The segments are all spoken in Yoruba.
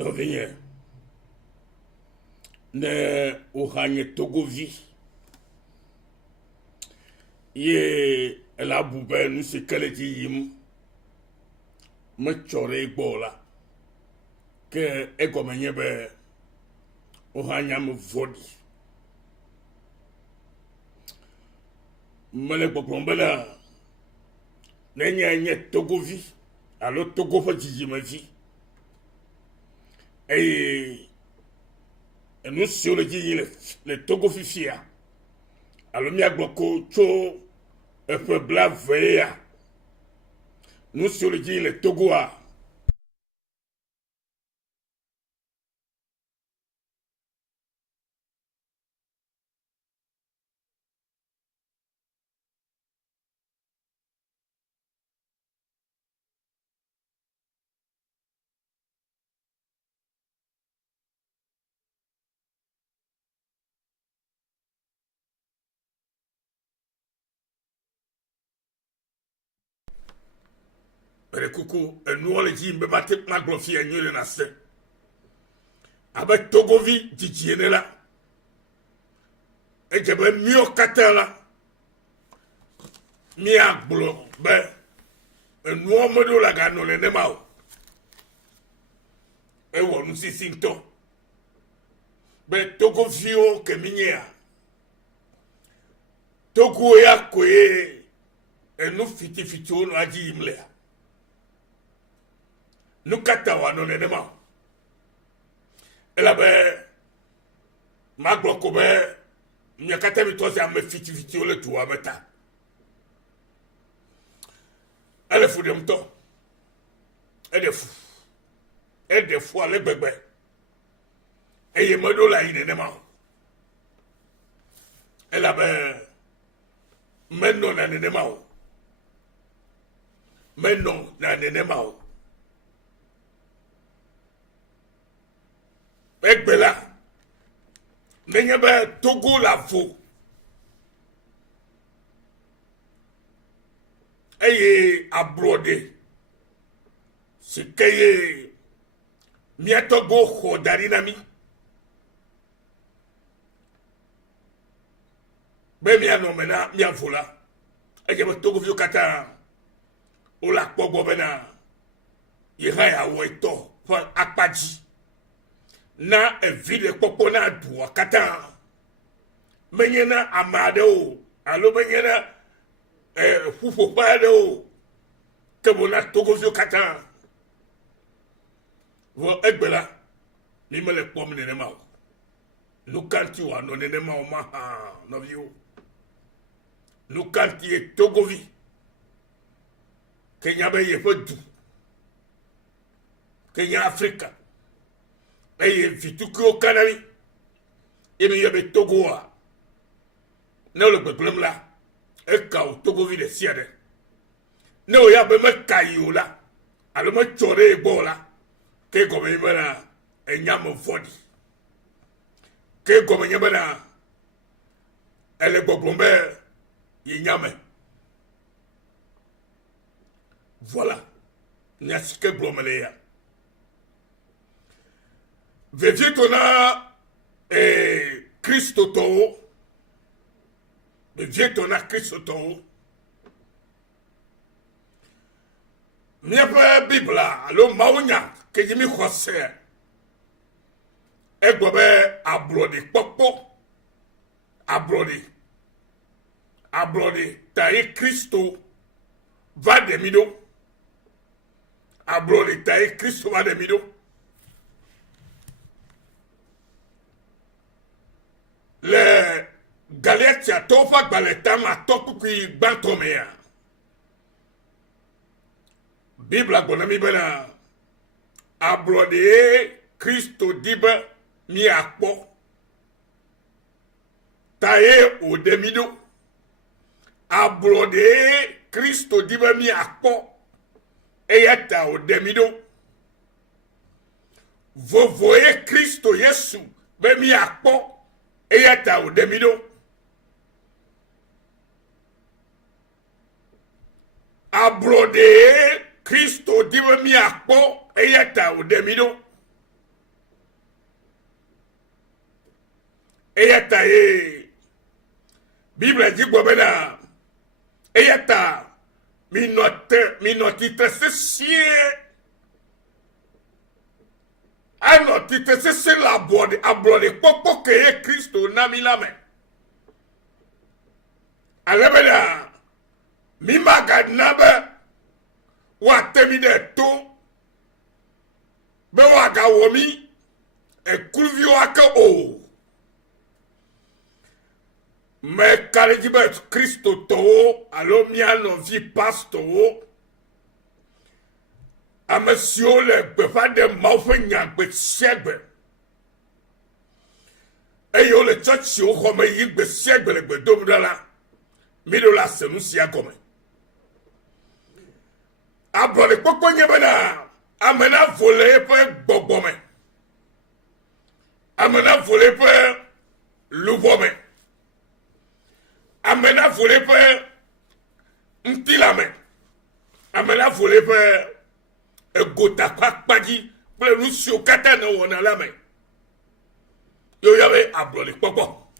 Novinha, ne uhanye togovi, ye la boube nous se kaleti yim, me chore bola, que egomenye be uhanya me vodi. Mele bokombela, nenye togovi, alo togo fa jijime et nous sur le Togo fifia. Alors mi agboko cho un peu blanc veya. Nous sur le Togo a. Le coucou, nous on le dit, mais ma tête m'a glofie à nous le nasse. Avec Togovi, Didiene là. Et j'avais mieux qu'à là. Mi aglo, ben, nous on me dit la gano le nemao. Et on nous si sinto. Ben, Togovio que minia. Togo ya kwe, et nous fiti on a dit imlea. Nous katawa non enema. Et là ben ma gloko ben mi kata mi tosi am fiti o le tuwa meta. Elle fou de mto. Elle est fou. Elle est fou ale bebe. Et ye modo la ine enema. Et là ben maintenant na enema. Maintenant na enema. Egbela, nenye be Togo la fo. Eye abrode. Se keye miato go hodari nami. Be mi anomena mi avola. Eye be Togo vio kata o la kpogo bena. Yehaya weto fa akpaji. Na evile popo na duwa kata menyena amade o alo menyena fufo pade o kebona Togovio kata vo egbela ni mele pom nene ma nu kanti wa no nene ma o ma ha no vio nu kanti e Togovi Kenya be ye fodu Kenya Afrika eye vituku o kanari ebe yebe Togo a ne o le gbeglem la e ka o Togovi de siade ne o ya be me kai o la alo me chore e bo la ke go me bana e nyam vodi ke go me bana ele gbogbombe yi nyame voilà ni asike blomele ya Vevietona Christo to Vevietona Christo to Miapa Bibla alo maunya ke jimi khose egbobe abrodi popo abrodi tae Christo va de mido abrodi tae Christo va de mido le Galatia tofa baletama tokuki bantomea Bibla bonami bena abrode Christo diba mi akpo tae o demido abrode Christo diba mi akpo eyata o demido vovoye Christo Yesu be mi akpo eyata o demido abrode Christo diba mi akpo eyata o demido eyata ye Bible dit bobena eyata minotite sesie anotite sese la ablode popo ke Kristo nami lame alebena mi maganabe wa temi de to be wa ga womi e kurvio aka o me kalijibe Kristo to alo miano vi pasto a monsieur le befa de maufenya gbe segbe e yo le church o ko me yi gbe segbe le gbe domdala mi do la senusia gome abole popo nyebana amena volé pe gbogbome amena volé pe luvome amena volé pe ntilame amena volé pe egota pakpaji ple rusio kata no wona lame yo yabe abole popo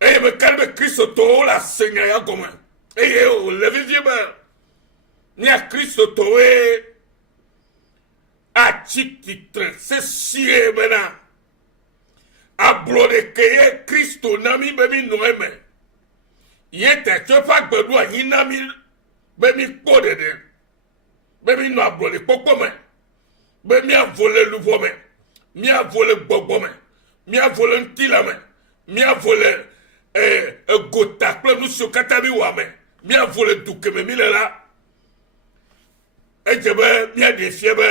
e me kalbe Kristo to la senya ya gome e o leviziba ni a Kristo towe a chititre se sie bena a blode keye Kristo nami bemi noeme yete chofa gbedu anyi nami bemi kode de bemi no a blode pokome bemi a vole luvome mi a vole gbogome mi a vole ntilame mi a vole gota kple nusu katabi wame mi a vole dukeme mi le la ejebe mia de fiebe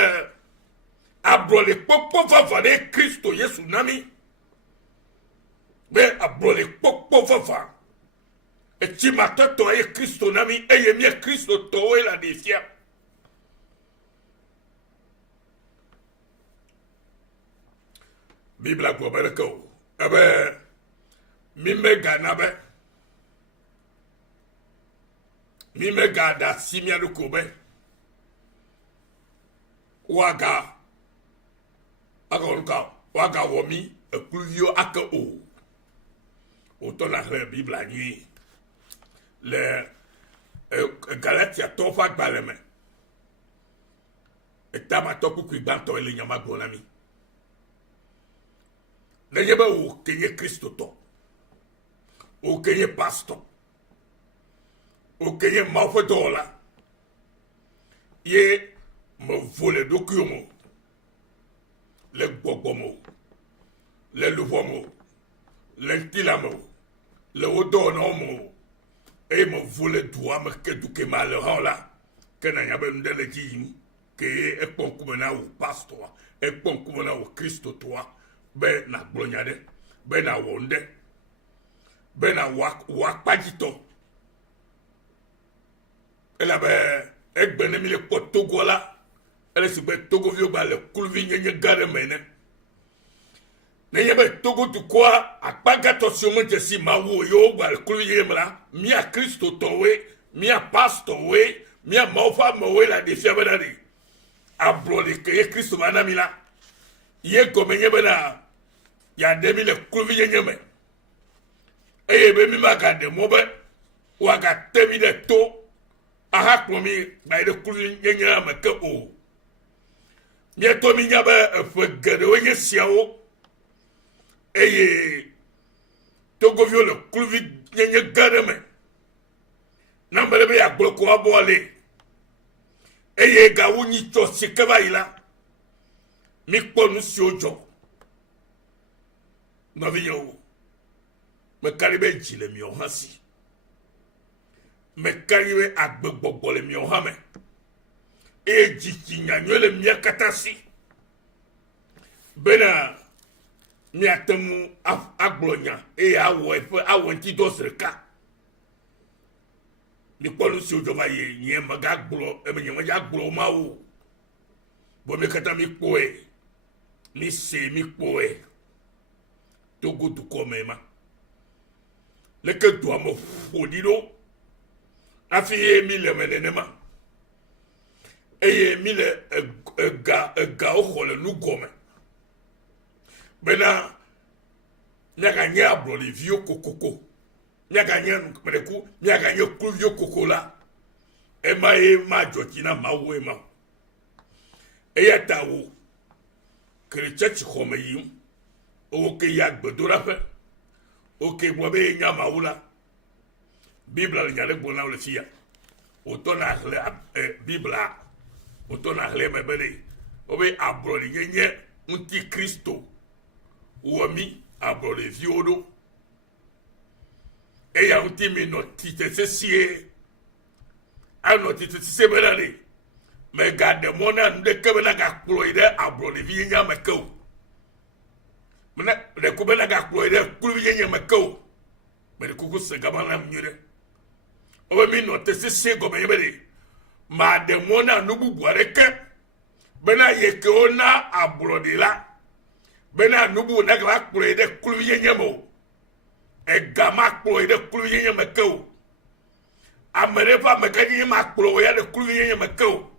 abrole popo fafa de Kristo Yesu nami be abrole popo fafa echi matoto ye Kristo nami eye mia Kristo to la de fia Bibla ko bereko abe mimega nabe mimega da simia do ko be waga womi ekluvio aka o to la Bible nuit le Galatia to fa gbaleme etama to ku gbanto ele nyama gbonami le yebe o kenye Kristo to o kenye pastor o kenye mafodola ye me vole document le gbogbomo le luvomo le ntilamo le odonomo e me vole doa me ke duke mal hola ke na yabe ndele jim ke e ponkumena o pastor e ponkumena o Kristo toa be na glonyade be na wonde be na wak pajito ela be egbene mi le potogola ele se be togo vio ba le kulvi nyenye gare mene ne yebe togo du kwa akpaga to si omo jesi ma wo yo ba le kulvi yemla mi a Kristo towe mi a pastor we mi a maufa mowe la de fiaba dadi abro de ke Kristo manami la ye gome nyebe na ya demi le kulvi nyenye me e be mi magade mobe wa ga temi de to aha klomi ba de kulvi nyenye ma ke o Mieto mi nyabe efegede wenye siawo eye togovio le kluvi nyenye gademe nambele be agloko abole eye ga wunyi cho sikeba ila mi kponu si ojo na vinyo me karibe jile mi ohasi me karibe agbegbogbo le mi ohame e jiki nyanyole miakatasi bena miatemu aglonya e awo nti dosreka ni polu si ojo baye nye maga glo e menye maga glo mawo bo me kata mi poe mi se mi poe togo du komema le ke do amo fodiro afi mi le menenema eye mile ega o khole nu gome bena mia gagné abro les vieux coco. Mia gagné mereku, mia gagné ku vieux coco là. E ma jotina ma we ma. E ya tawo. Chrétien chikome yim. O ke yak bedora fe. O ke bobe nya maula. Bible le nyale bona le fia. O tona le Bible o tona le mebele. O be abro le nyenye unti Kristo. Uomi abro le viodo. E ya unti me notite se sie. A notite se belale. Me gade mona nde kebela ga kloide abro le vienya mekau. Mena le kubela ga kloide kulu vienya mekau. Me kuku se gamana mnyure. O mi note se se go me yebele. Ma de mona nubu buareke. Bena yeke ona abro de la. Bena nubu na ga kloide kulu vienya mo. E gama kloide kulu vienya mekau. Amerefa mekani ma kloide de kulu vienya mekau.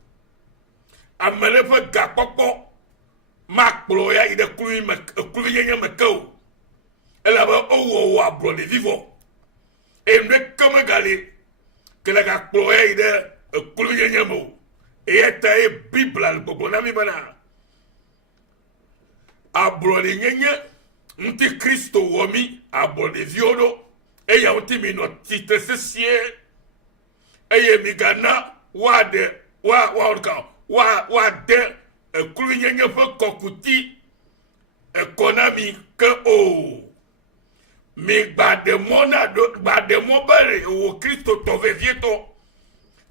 Amerefa ga popo ma kloya ide kulu yenye mekau. Elle avait owo abro de vivo. Et ne comme galé que la ga kloya ide kulu yenye mo. Et eta e Bible al bobona mi bana. Abro de yenye nti Kristo womi abro de viodo e ya unti mi notite sesie e ye mi gana wa de kulu nyenye fe kokuti economy ke o mi gbade mo bare o Kristo to vieto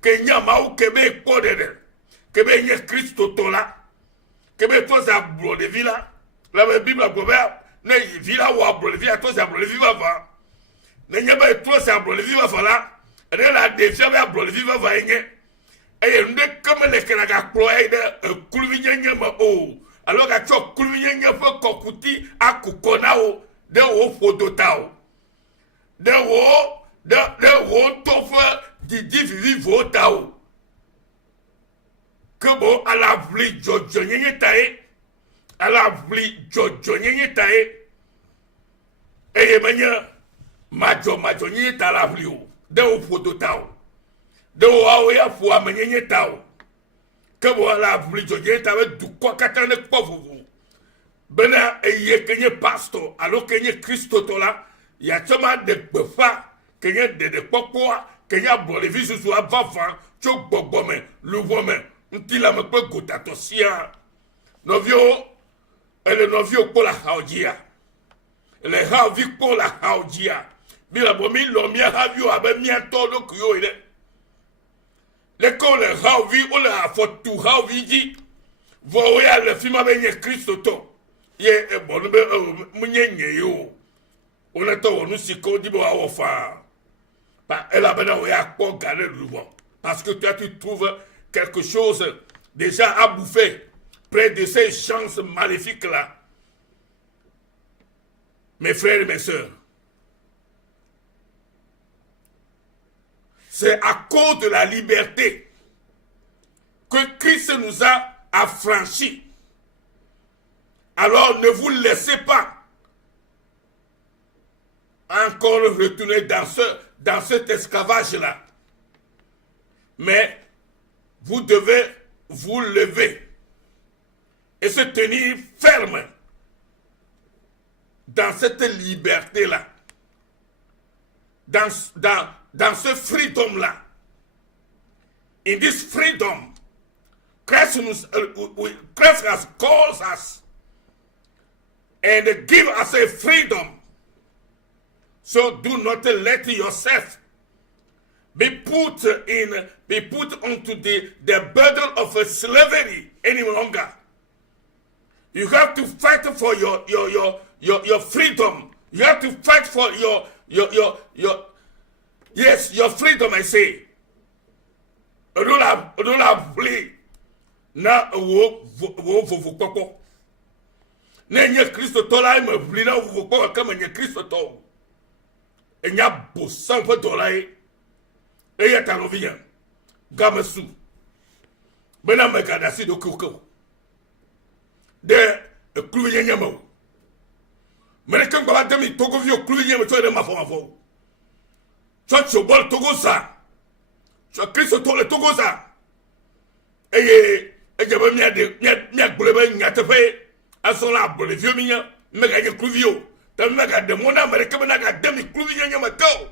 ke nyama o kebe podede kebe nye Kristo to la kebe to za bro de villa la Bible go ba ne villa wa bro de villa to za bro de villa va ne nyaba to za bro de villa va la re la de villa bro de villa va nye. Et nous comme les Canada ployé de Kulvinya ma o. Alors que tu Kulvinya fait kokuti à Kukonao de o Fodotao. De o tofa di vivo tao. Que bon à la vli Jojo Nyetae. À la vli Jojo Nyetae. Et mania Majo Nyeta la vlio. De o Fodotao. De wa ya fu amenye tawo ke bo la vli joje tawe du ko katane povuvu bena eye kenye pastor alo kenye Kristo tola ya chama de gbefa kenye de popoa kenye bole visu su avafa cho gbogbome luvome ntila me pe gota to sia novio ele novio pola haujia ele havi pola haujia bila bomi lo mi havio abe mi todo kuyo ile. L'école Havi ou la photo Havi dit voyez le film avec Christ to ye bon munyenye yo on est on nous si qu'on dit bon afa pas elle a besoin de quoi garder le vent parce que toi tu trouves quelque chose déjà à bouffer près de ces chances maléfiques là. Mes frères et mes sœurs, c'est à cause de la liberté que Christ nous a affranchis. Alors ne vous laissez pas encore retourner dans cet esclavage-là. Mais vous devez vous lever et se tenir ferme dans cette liberté-là. Dans ce freedom-là. In this freedom, Christ has called us and give us a freedom. So do not let yourself be put onto the burden of slavery any longer. You have to fight for your freedom. You have to fight for your freedom, I say. Don't have play. Na wo koko. Na nye Kristo tola me vli na wo koko kama nye Kristo to. Enya bosan fa tola e. Eya tanovia. Gamesu. Bena me kadasi do koko. De kluye nyama. Mene kan ba va demi Togo vio kluvinye me tsoe ma fo. Tso bol Togo sa. Tso Kristo to le Togo sa. Eye ba mi glebe nyatefe asola bol vio minya me ga kluvio. Ta me ga de mona Amerika na ga demi kluvinye nya ma to.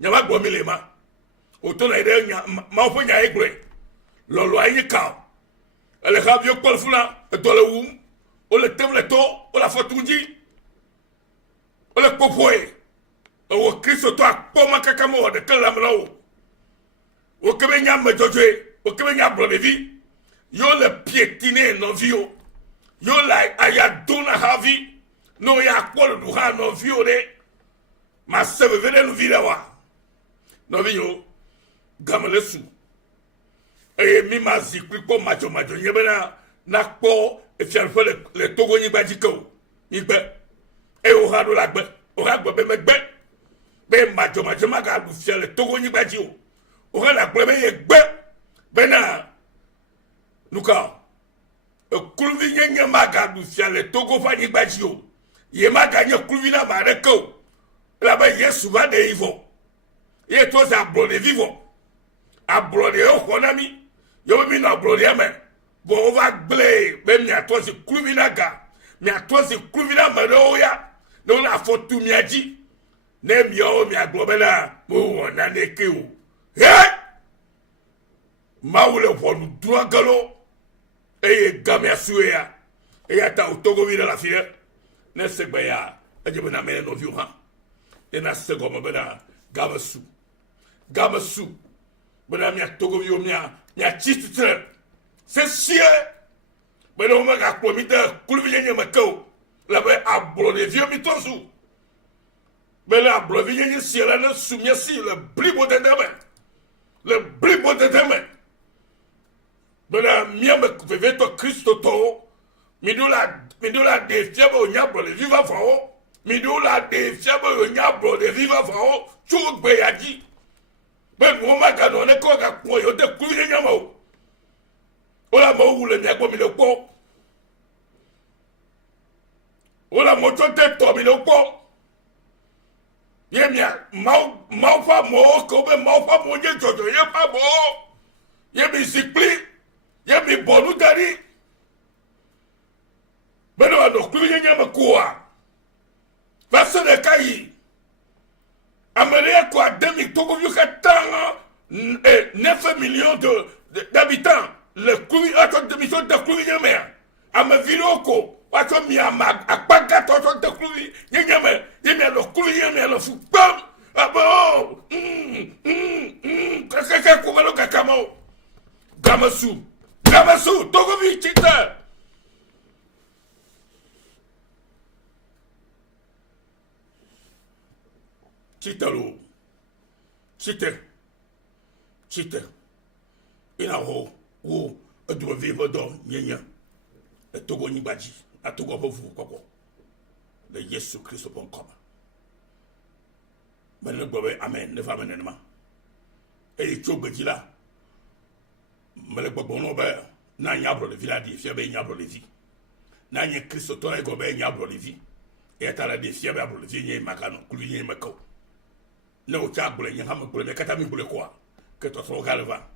Nya ma gbo mi le ma. O to na ide nya ma fo nya egre. Lolo ayi ka. Elle a vu quoi le foulard, dans le womb, on le tème le taux, on la fait tout dit, on le popoé, on Christ toi, pour ma cacamo, de quel lamelo, au Kébénia me dojé, au Kébénia brevi, yo le piétiné non vio, yo la ayadona havi, no ya quoi le douha non violé, ma sève venez nous vilawa, non vio, gamme le sou. Et mi ma zikwi ko majo nyebena na ko e fian fo le Togo ni badiko igbe e o ha do la gbe o ha gbe me gbe be majo ma ga du fian le Togo ni badiko o ha la gbe me gbe be na nuka e kulvi nyenye ma ga du fian le Togo fa ni badiko ye ma ga nye kulvi na ma re ko la ba yesu va de ivo ye to za bro de vivo a bro de o konami yo mi na bro de me bo over glay be mi atosi kluvina ga mi atosi kluvina maroya no na fotu mi aji ne mi o mi aglobela mo wona ne ke o he maule wonu dragalo e game asuya e ata o Togo vira la fie ne segbe ya ajibu na me no viu ha e na sego mo bena gamasu bena mi Togo viu mi a chitre c'est chier mais on m'a comité kulviye me ko la be abro de vieux mitosu mais la abro viye si la ne soumia si le blibo de demain mais la mia me veve to Kristo to mi do la de fiabo nyabro de viva fao mi do la de fiabo nyabro de viva fao chugbe yaji mais on m'a donné ko ga ko yo de kulviye nyamo ola mo wule mi agbo mi le po ola mo to te to mi le po ye mi mau fa mo ko be mau fa mo je jojo ye pa mo ye mi sikli ye mi bonu dari beno ado kulu ye nyama kwa vaso de kai amere ko ademi Togo yu katanga 9 millions d'habitants le kumi ato de mission de kumi nyame ama viloko wato mi ama akpaga to de kumi nyame yemi lo kumi nyame lo fu bam abo kaka ko malo kakamo gamasu Togo vi chita ina ho wo edo vivo do nyenya Togo ni baji atogo fofu koko le Yesu Kristo bon koma bele gbobe amen ne fa menema e chogo jila mele gbogbo no be na nya bro le village fi be nya bro le vi na nya Kristo to e go be nya bro le vi e tala de fi be bro le vi nya makano kulu nya makao ne o cha bro nya ha makolo me kata mi bro ko que to so galva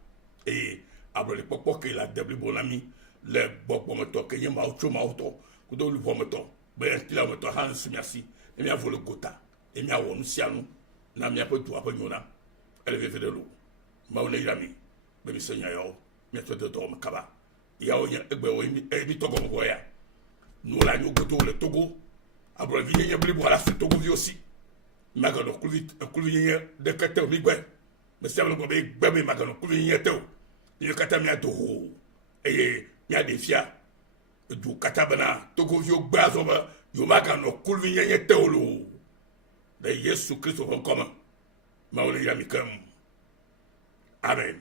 e abro le popo que la debli bonami le bokbo moto que yema auto mauto ku do lu moto be stila moto hans merci e mi avolo gota e mi awonu sianu na mi apotu aponyona ele ve de lu ma wona irami be mi senya yo mi to de do makaba ya o nya egbe o mi Togo mo ya no la nyu goto le Togo abro vi nya bli bo ala se Togo vi aussi magano kulu nya de kete mi gbe me se ko be gbe mi magano kulu nya te il kata mi ato eye mi adefia du kata bana Togo vio gbazo ba yo maka no kulvi nyenye teolo de Yesu Kristo kon koma ma woni ya mi kam amen.